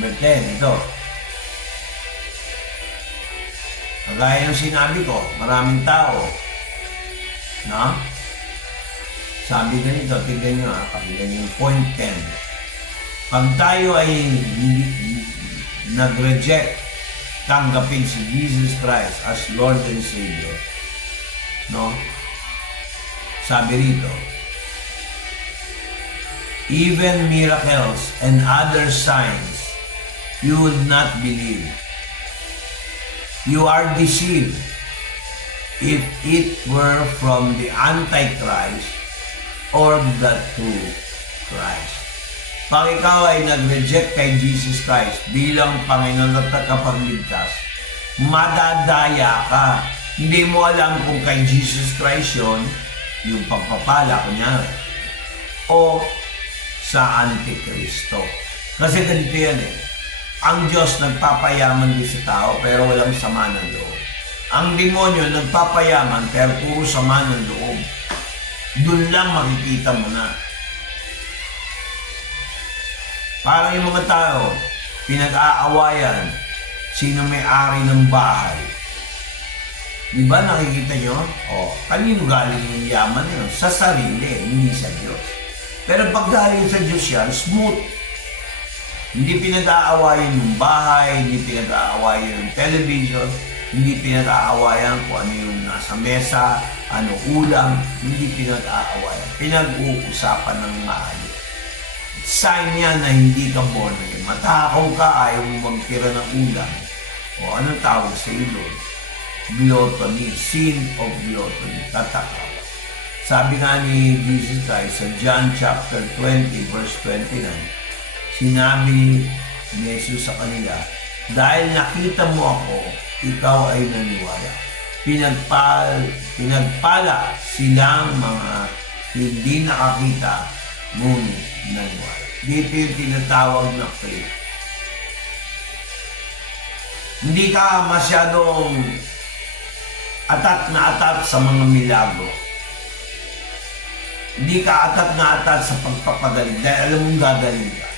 Number 10, ito. Kagaya ng sinabi ko, maraming tao. No? Sabi ganito, tignan nyo pakinggan nyo yung point 10. Pag tayo ay nag-reject, tanggapin si Jesus Christ as Lord and Savior, no? Sabi rito, even miracles and other signs, you would not believe. You are deceived. If it were from the Antichrist or the true Christ. Pag ikaw ay nag-reject kay Jesus Christ bilang Panginoon at tagapagligtas, madadaya ka. Hindi mo alam kung kay Jesus Christ yun, yung pagpapala, kunyari, o sa Antikristo. Kasi ganito yan Ang Diyos nagpapayaman din sa tao pero walang sama ng loob. Ang demonyo nagpapayaman pero puro sama ng loob. Doon lang makikita mo na. Parang yung mga tao, pinag-aawayan sino may-ari ng bahay. Di ba nakikita nyo? Kanino galing yung yaman yun? Sa sarili, hindi sa Diyos. Pero pag galing sa Diyos yan, smooth. Hindi pinag-aawayan yung bahay, hindi pinag-aawayan yung television, hindi pinag-aawayan kung ano yung nasa mesa, ano ulam, hindi pinag-aawayan. Pinag-uusapan ng maayos. Sign yan na hindi ka born again. Matakaw ka, ayaw mo magtira ng ulam. O anong tawag sa iyo? Gluttony, sin of gluttony, tatakaw. Sabi nga ni Jesus Christ sa John chapter 20 verse 29, sinabi ni Jesus sa kanila, dahil nakita mo ako, ikaw ay naniwala. Pinagpala silang mga hindi nakakita, ngunit naniwala. Dito yung tinatawag na faith. Hindi ka masyadong atat na atat sa mga milagro. Hindi ka atat na atat sa pagpapagaling dahil alam mong gagaling ka.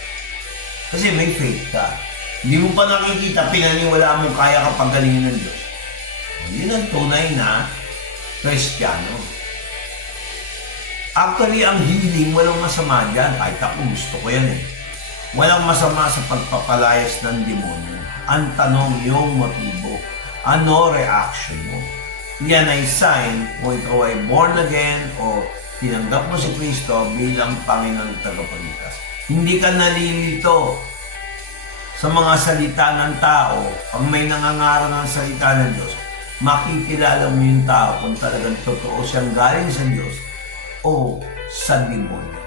Kasi may faith ka. Hindi mo pa nakikita, pinaniwala mo kaya ka pagalingin ng Diyos. Yun ang tunay na Kristiyano. Actually, ang healing, walang masama dyan. Kahit ako, gusto ko yan Walang masama sa pagpapalayas ng demonyo. Ang tanong, yung motibo. Ano reaction mo? Yan ay sign kung ikaw ay born again o tinanggap mo si Kristo bilang Panginoon at tagapagligtas. Hindi ka nalilito sa mga salita ng tao. Pag may nangangaral ng salita ng Diyos, makikilala mo yung tao kung talagang totoo siyang galing sa Diyos o sa demonyo.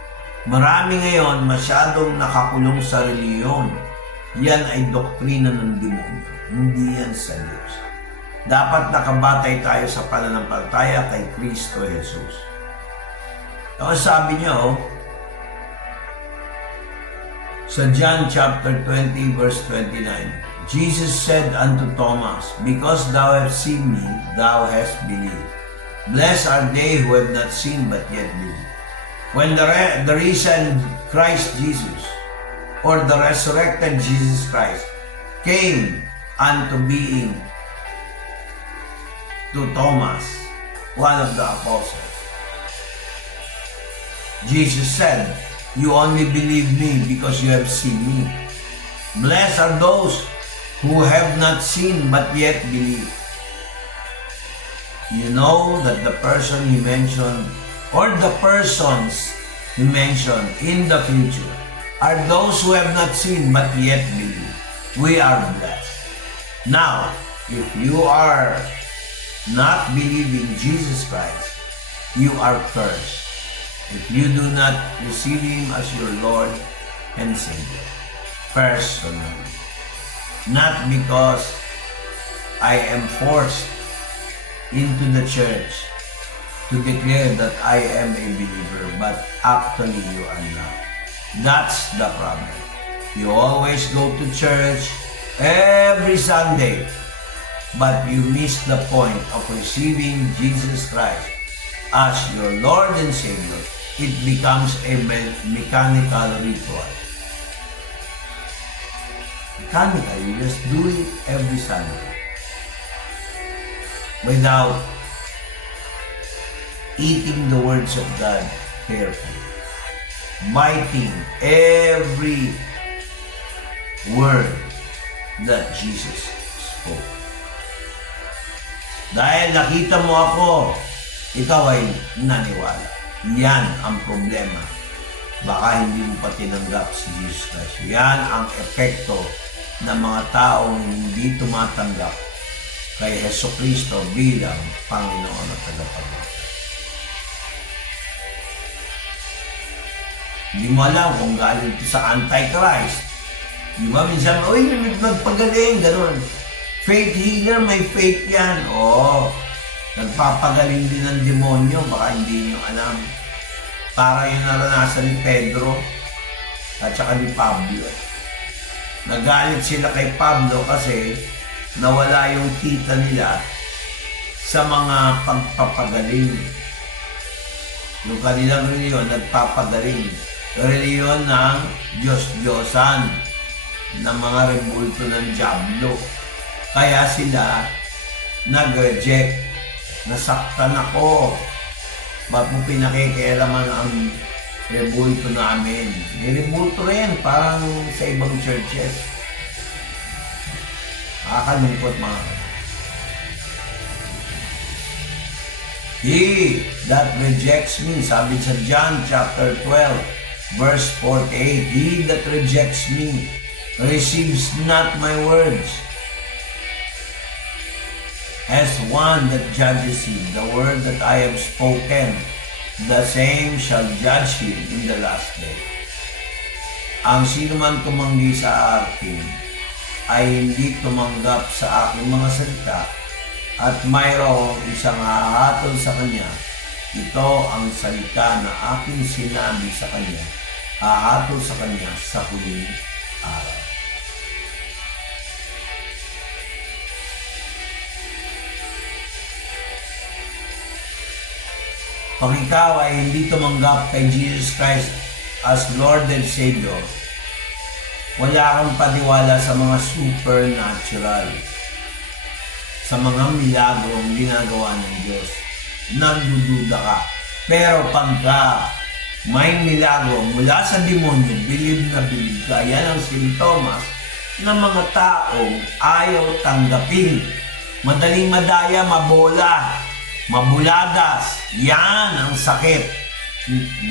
Marami ngayon masyadong nakakulong sa reliyon. Yan ay doktrina ng demonyo. Hindi yan sa Diyos. Dapat nakabatay tayo sa pananampalataya kay Kristo Jesus. Tapos sabi niyo, sa John chapter 20 verse 29, Jesus said unto Thomas, because thou hast seen me, thou hast believed. Blessed are they who have not seen but yet believe. When the risen Christ Jesus, or the resurrected Jesus Christ, came unto being to Thomas, one of the apostles, Jesus said, you only believe me because you have seen me. Blessed are those who have not seen but yet believe. You know that the person he mentioned, or the persons he mentioned in the future, are those who have not seen but yet believe. We are blessed. Now, if you are not believing Jesus Christ, you are cursed. If you do not receive Him as your Lord and Savior, personally. Not because I am forced into the church to declare that I am a believer, but actually you are not. That's the problem. You always go to church every Sunday, but you miss the point of receiving Jesus Christ as your Lord and Savior. It becomes a mechanical ritual. mechanically, just do it every Sunday. Without eating the words of God carefully. Biting every word that Jesus spoke. Dahil nakita mo ako, ikaw ay naniwala. Yan ang problema. Baka hindi mo pa tinanggap si Jesus Christ. Yan ang epekto ng mga taong hindi tumatanggap kay Jesucristo bilang Panginoon at Tagapagligtas. Hindi mo alam kung galing ito sa Antichrist. Di ba? Minsan, uy, nagpagaling, gano'n. Faith healer, may faith yan. Oo. Nagpapagaling din ng demonyo, baka hindi nyo alam. Para yung naranasan ni Pedro at saka ni Pablo. Nagalit sila kay Pablo kasi nawala yung kita nila sa mga pagpapagaling. Yung kanilang reliyon, nagpapagaling. Reliyon ng Diyos-Diyosan, ng mga rebulto ng Diablo. Kaya sila nag-reject. Nasaktan ako. Ba't mo pinakikialaman ang rebulto namin? May rebulto rin, parang sa ibang churches. Nakakalungkot mga. He that rejects me, sabi sa John chapter 12, verse 48, he that rejects me receives not my words as one that judges him. The word that I have spoken, the same shall judge him in the last day. Ang sino man tumanggi sa akin ay hindi tumanggap sa aking mga salita, at mayroong isang hahatol sa kanya. Ito ang salita na aking sinabi sa kanya, hahatol sa kanya sa huling araw. Pag ikaw ay hindi tumanggap kay Jesus Christ as Lord and Savior, wala kang paniwala sa mga supernatural, sa mga milagrong ginagawa ng Diyos. Nagdududa ka. Pero pagka may milagro mula sa demonyo, bilib na bilib ka. Yan ang sintomas ng mga taong ayaw tanggapin. Madaling madaya, mabola, mabuladas. Yan ang sakit.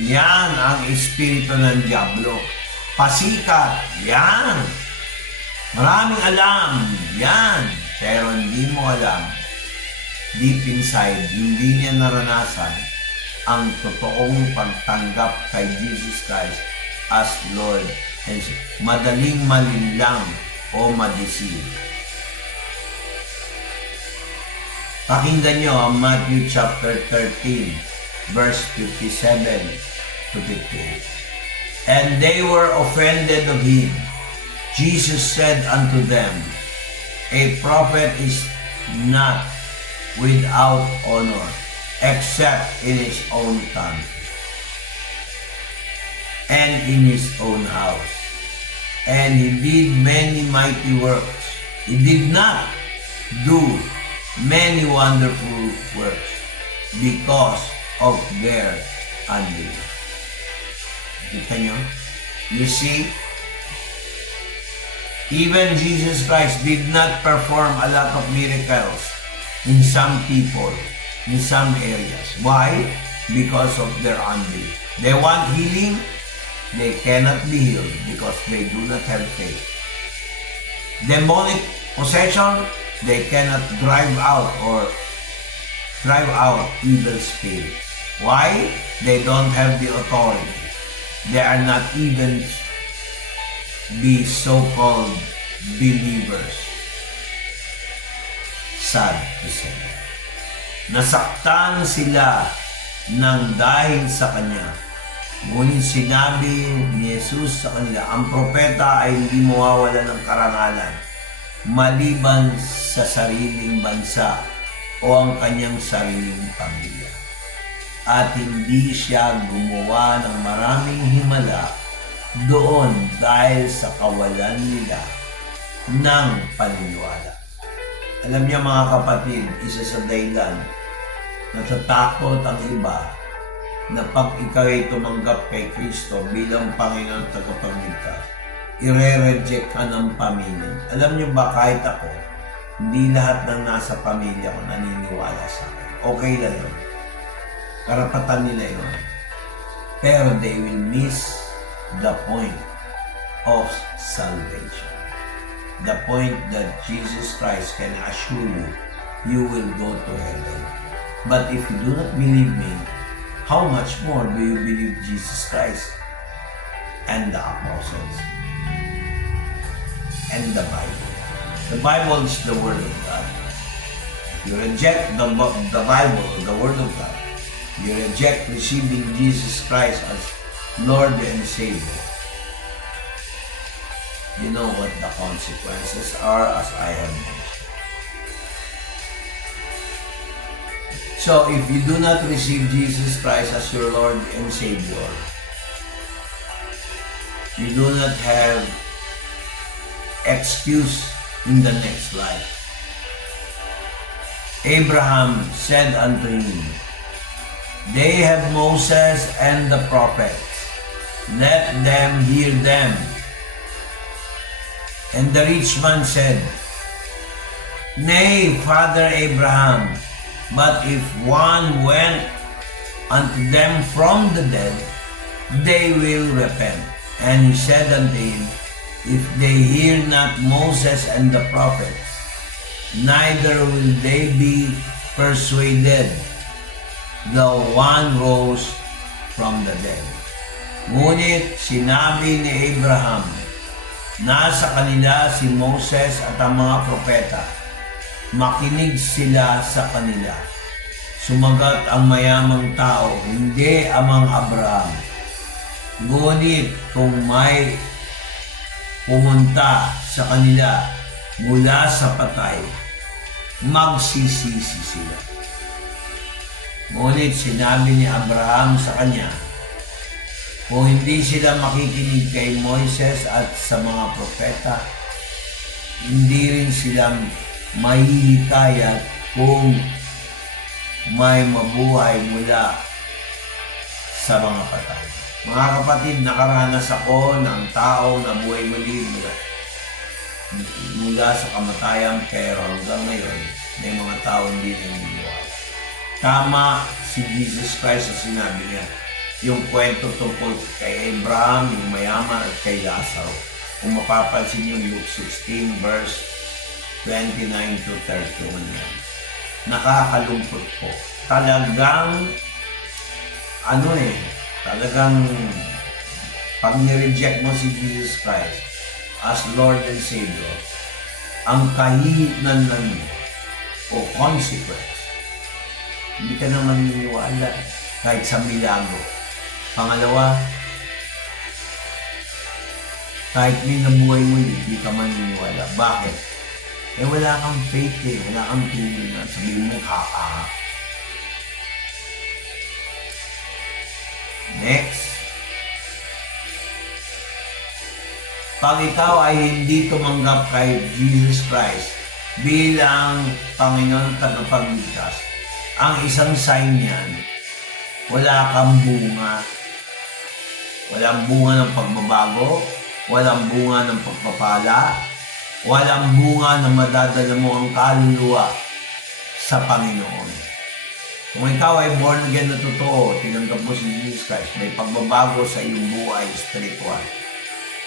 Yan ang espiritu ng Diablo. Pasikat. Yan. Maraming alam. Yan. Pero hindi mo alam. Deep inside, hindi niya naranasan ang totoong pagtanggap kay Jesus Christ as Lord and Savior. Madaling malinlang o madeceive. Pakinggan nyo ang Matthew chapter 13, verse 57 to 58. And they were offended of him. Jesus said unto them, a prophet is not without honor, except in his own country, and in his own house. And he did many mighty works. He did not do many wonderful works because of their unbelief. Kita nyo? You see, even Jesus Christ did not perform a lot of miracles in some people, in some areas. Why? Because of their unbelief. They want healing, they cannot be healed because they do not have faith. Demonic possession, they cannot drive out evil spirits. Why? They don't have the authority. They are not even the so-called believers. Sad to say. Nasaktan sila ng dahil sa Kanya. Ngunit sinabi ni Jesus sa kanila, ang propeta ay hindi mawawala ng karangalan maliban sa sariling bansa o ang kanyang sariling pamilya. At hindi siya gumawa ng maraming himala doon dahil sa kawalan nila ng paniniwala. Alam niyo mga kapatid, isa sa dahilan natatakot ang iba na pag ikaw ay tumanggap kay Kristo bilang Panginoon at tagapagligtas, ire-reject ka ng pamilya. Alam niyo ba, kahit ako, hindi lahat ng nasa pamilya ko naniniwala sa akin. Okay lang yun. Karapatan nila yun. Pero they will miss the point of salvation. The point that Jesus Christ can assure you, you will go to heaven. But if you do not believe me, how much more do you believe Jesus Christ and the apostles and the Bible? The Bible is the Word of God. If you reject the Bible, the Word of God, you reject receiving Jesus Christ as Lord and Savior, you know what the consequences are, as I have mentioned. So, if you do not receive Jesus Christ as your Lord and Savior, you do not have excuse in the next life. Abraham said unto him, "They have Moses and the prophets. Let them hear them." And the rich man said, "Nay, Father Abraham, but if one went unto them from the dead, they will repent." And he said unto him, "If they hear not Moses and the prophets, neither will they be persuaded, though one rose from the dead." Ngunit sinabi ni Abraham, nasa kanila si Moses at ang mga propeta. Makinig sila sa kanila. Sumagat ang mayamang tao, hindi amang Abraham. Ngunit kung may pumunta sa kanila mula sa patay, magsisisi sila. Ngunit sinabi ni Abraham sa kanya, kung hindi sila makikinig kay Moises at sa mga propeta, hindi rin sila mahihikayat kung may mabuhay mula sa mga patay. Mga kapatid, nakaranas ako ng tao na buhay muli mula sa kamatayan, pero hanggang ngayon, may mga tao hindi naniniwala. Tama si Jesus Christ sa sinabi niya, yung kwento tungkol kay Abraham, yung mayaman at kay Lazaro. Kung mapapansin yung Luke 16 verse 29 to 31 yan. Nakakalungkot po. Talagang, talagang pag nireject mo si Jesus Christ as Lord and Savior, ang kahihinan lang o consequence, hindi ka na maniniwala kahit sa milagro. Pangalawa, kahit may nabuhay mo, hindi ka maniniwala. Bakit? Wala kang faith wala kang tuloy. Sabihin mo, Next. Pag ikaw ay hindi tumanggap kay Jesus Christ bilang Panginoon tagapagligtas, ang isang sign niyan, wala kang bunga. Walang bunga ng pagbabago, walang bunga ng pagpapala, walang bunga na madadala mo ang kaluluwa sa Panginoon. Kung ikaw ay born again na totoo, tinanggap mo si Jesus Christ, may pagbabago sa iyong buhay spiritual.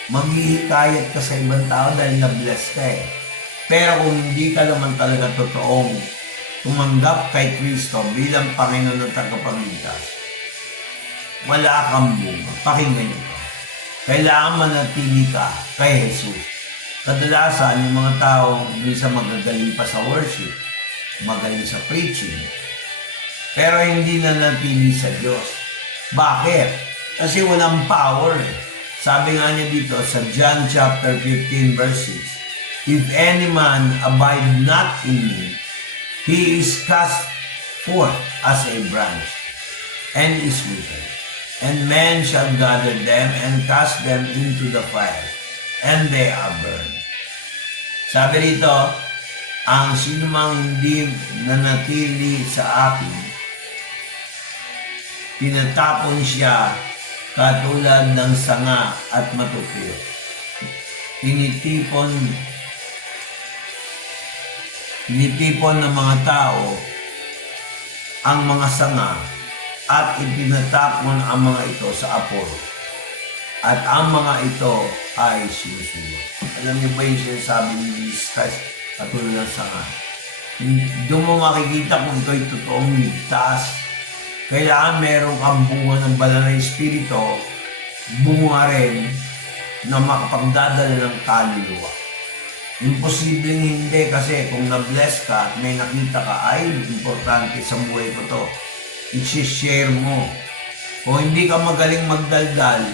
Maghihikayat ka sa ibang tao dahil na-bless ka eh. Pero kung hindi ka naman talaga totoong tumanggap kay Kristo bilang Panginoon at tagapagligtas, wala kang bunga. Pakinggan niyo. Kailangan manatili ka kay Jesus. Kadalasan, yung mga taong minsan magagaling pa sa worship, magaling sa preaching, pero hindi na natili sa Diyos. Bakit? Kasi walang power. Sabi nga niya dito sa John chapter 15 verse 6, "If any man abide not in me, he is cast forth as a branch, and is withered. And men shall gather them and cast them into the fire, and they are burned." Sabi rito, ang sinumang hindi nanatili sa akin, tinatapon siya katulad ng sanga at matutuyo. Tinitipon ng mga tao ang mga sanga at itinatapon ang mga ito sa apor. At ang mga ito ay sinusunod. Alam niyo ba yung sinasabi ni Jesus Christ katulad ng sanga? Doon mo makikita kung ito ay totoong ligtas. Kailangan meron kang bunga ng banal na Espiritu, bunga rin na makapagdadala ng kaluluwa. Imposibleng hindi kasi kung na-bless ka at may nakita ka, ay importante sa buhay ko to. I-share mo. Kung hindi ka magaling magdaldal,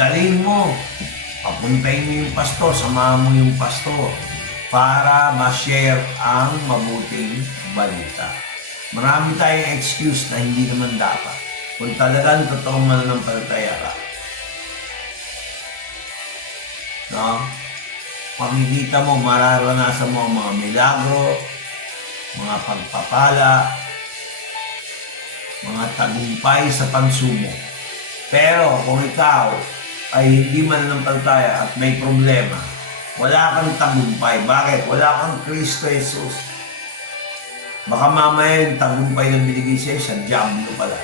dalhin mo. Papuntahin mo yung pastor, samahan mo yung pastor para ma-share ang mabuting balita. Marami tayong excuse na hindi naman dapat. Kung talagang totoong mananampalataya ka. No? Pagkikita mo, mararanasan mo ang mga milagro, mga pagpapala, mga tagumpay sa pagsubok. Pero kung ikaw ay hindi mananampalataya at may problema, wala kang tagumpay. Bakit? Wala kang Kristo Jesus. Baka mamaya yung tagumpay na binigay siya sa diablo pala,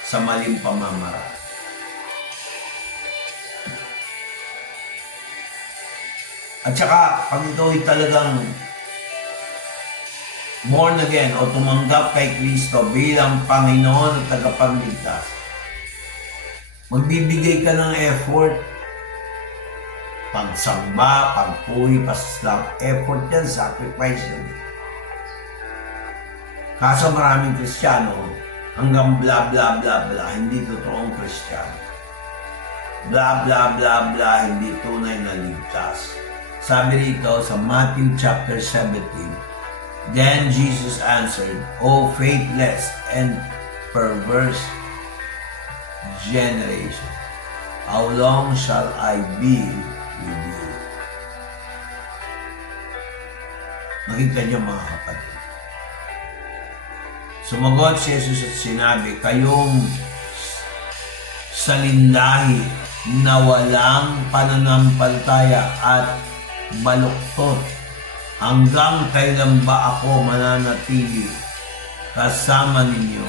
sa maling pamamaraan. At saka, pag ikaw ay talagang born again o tumanggap kay Kristo bilang Panginoon at tagapagligtas, magbibigay ka ng effort. Pagsamba, pagpuri, pasaslam, effort yan, sacrifice yan. Kaso maraming Kristiyano, hanggang bla bla bla bla, hindi totoong Kristiyano. Bla bla bla bla, hindi tunay na ligtas. Sabi rito sa Matthew chapter 17, Then Jesus answered, O faithless and perverse generation, how long shall I be with you? Nakita niyo mga kapatid. Sumagot si Jesus at sinabi, kayong salinlahi na walang pananampalataya at baluktot, hanggang kailan ba ako mananatili kasama ninyo?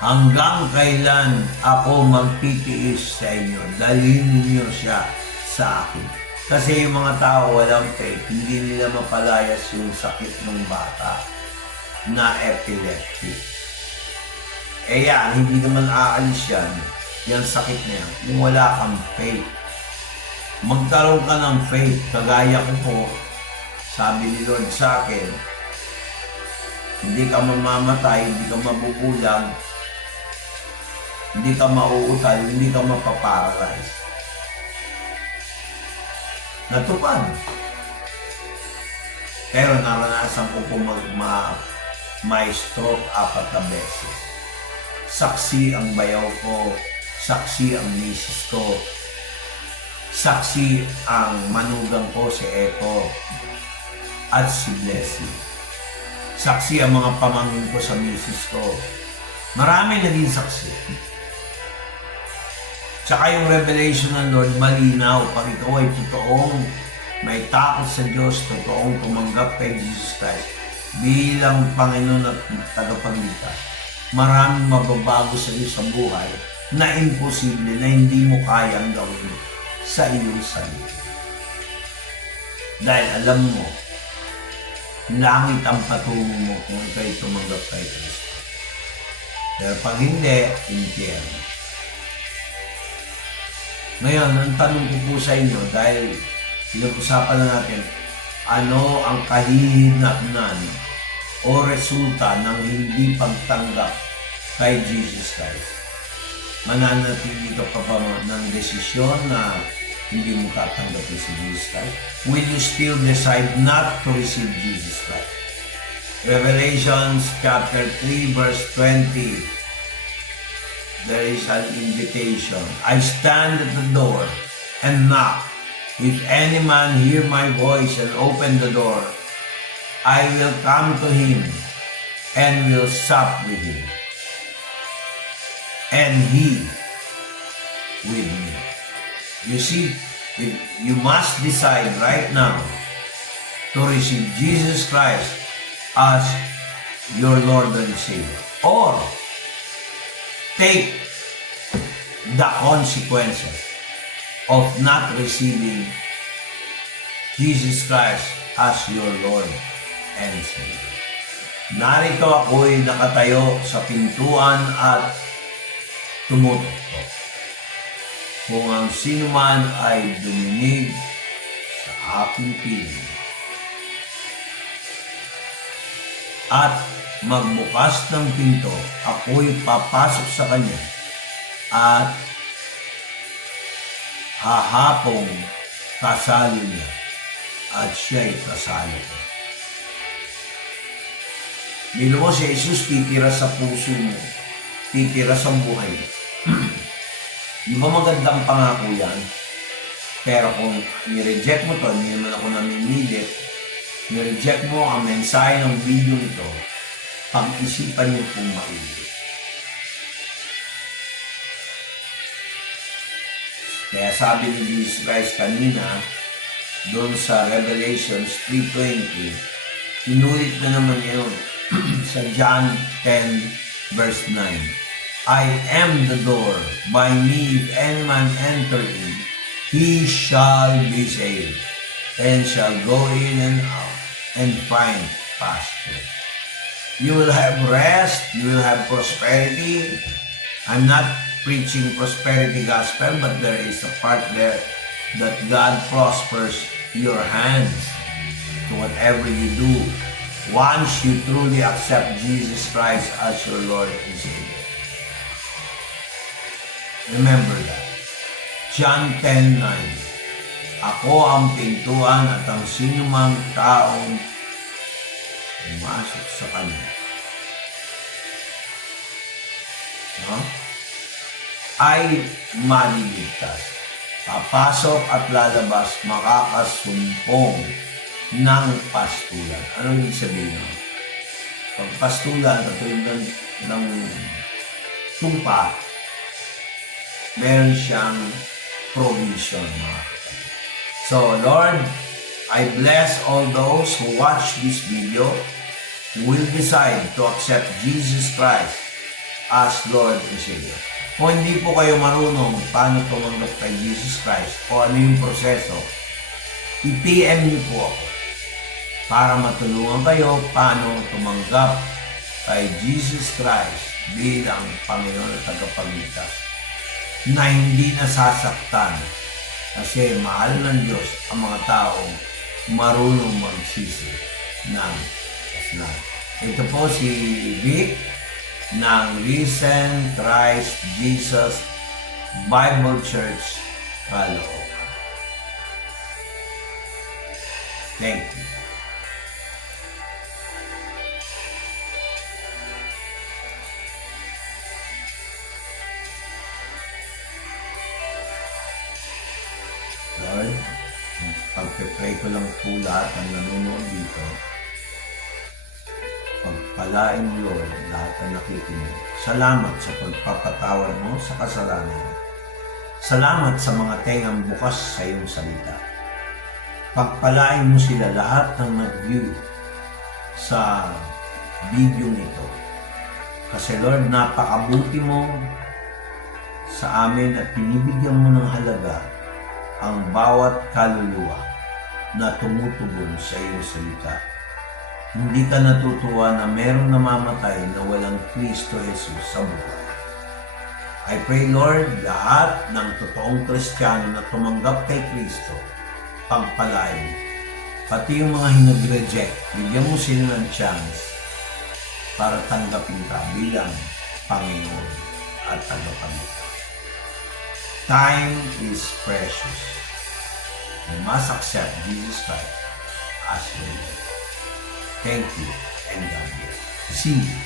Hanggang kailan ako magtitiis sa inyo? Dalhin ninyo siya sa akin. Kasi yung mga tao walang faith, hindi nila mapalayas yung sakit ng bata na epileptic. Eh yan, hindi naman aalis yan, yung sakit na yan, kung wala kang faith. Magkaroon ka ng faith, kagaya ko po, sabi ni Lord sa akin, hindi ka mamamatay, hindi ka mabubulag, hindi ka mauutal, hindi ka mapaparalyze. Natupad. Pero naranasan ko po ma-stroke 4 na beses. Saksi ang bayaw ko, saksi ang misis ko, saksi ang manugang ko si Epo at si Blessing. Saksi ang mga pamangkin ko sa misis ko. Marami naging saksi. Tsaka yung revelation ng Lord, malinaw. Pag ikaw ay totoong may takot sa Diyos, totoong tumanggap kay Jesus Christ bilang Panginoon at tagapagligtas, maraming mababago sa iyo sa buhay na imposible, na hindi mo kayang gawin sa iyong sarili. Dahil alam mo, langit ang patungo mo kung ikaw ay tumanggap kay Kristo. Pero pag hindi, impyerno. Ngayon, ang tanong ko po sa inyo, dahil pinag-usapan na natin, ano ang kahihinatnan o resulta ng hindi pagtanggap kay Jesus Christ? Mananatili ka pa ba ng desisyon na hindi mo tatanggapin si Jesus Christ? Will you still decide not to receive Jesus Christ? Revelation chapter 3 verse 20, there is an invitation. I stand at the door and knock. If any man hear my voice and open the door, I will come to him and will sup with him, and he with me. You see, you must decide right now to receive Jesus Christ as your Lord and Savior, or take the consequences of not receiving Jesus Christ as your Lord and Savior. Narito ako'y nakatayo sa pintuan at tumutuktok. Kung ang sino man ay duminig sa aking tinig at magbukas ng pinto, ako'y papasok sa kanya at hahapong kasalo niya at siya'y kasalo ko. Bilo mo si Jesus titira sa puso mo, titira sa buhay mo. Di ba magandang pangako yan? Pero kung nireject mo to, hindi naman ako namimilit, nireject mo ang mensahe ng video nito, pag-isipan niyo kung maigi. Kaya sabi ni Jesus Christ kanina, doon sa Revelations 3:20, inulit na naman yun sa John 10 verse 9. I am the door, by me if any man enter in, he shall be saved, and shall go in and out, and find pasture. You will have rest, you will have prosperity. I'm not preaching prosperity gospel, but there is a part there that God prospers your hands to whatever you do once you truly accept Jesus Christ as your Lord and Savior. Remember that. John 10:9. Ako ang pintuan at ang sinumang taong pumasok sa kanya, ay maliligtas. Papasok at lalabas, makakasumpong ng pastulan. Ano ibig sabihin? Pag pastulan, katulad ng tumpa, meron siyang provision, mga kapatid. So, Lord, I bless all those who watch this video who will decide to accept Jesus Christ as Lord and Savior. Kung hindi po kayo marunong paano tumanggap kay Jesus Christ o ano yung proseso, i-PM niyo po ako para matulungan kayo paano tumanggap kay Jesus Christ bilang Panginoon at tagapagligtas na hindi nasasaktan kasi mahal ng Diyos ang mga taong marunong magsisi ng kasalanan. Ito po si Vic ng Risen Christ Jesus Bible Church, Caloocan. Thank you. Lord, pagpe-pray ko lang po lahat ang nanonood dito. Pagpalain mo, Lord, lahat ang nakikinig. Salamat sa pagpapatawad mo sa kasalanan. Salamat sa mga tengang bukas sa iyong salita. Pagpalain mo sila lahat ng nag-view sa video nito. Kasi Lord, napakabuti mo sa amin at pinibigyan mo ng halaga ang bawat kaluluwa na tumutugon sa iyong salita. Hindi ka natutuwa na merong namamatay na walang Kristo Jesus sa buhay. I pray, Lord, lahat ng totoong Kristiyano na tumanggap kay Kristo, pagpalain. Pati yung mga hinag-reject, bigyan mo sila ng chance para tanggapin ka bilang Panginoon at tagapagligtas. Time is precious. You must accept Jesus Christ as your Lord. Thank you and God bless. See you.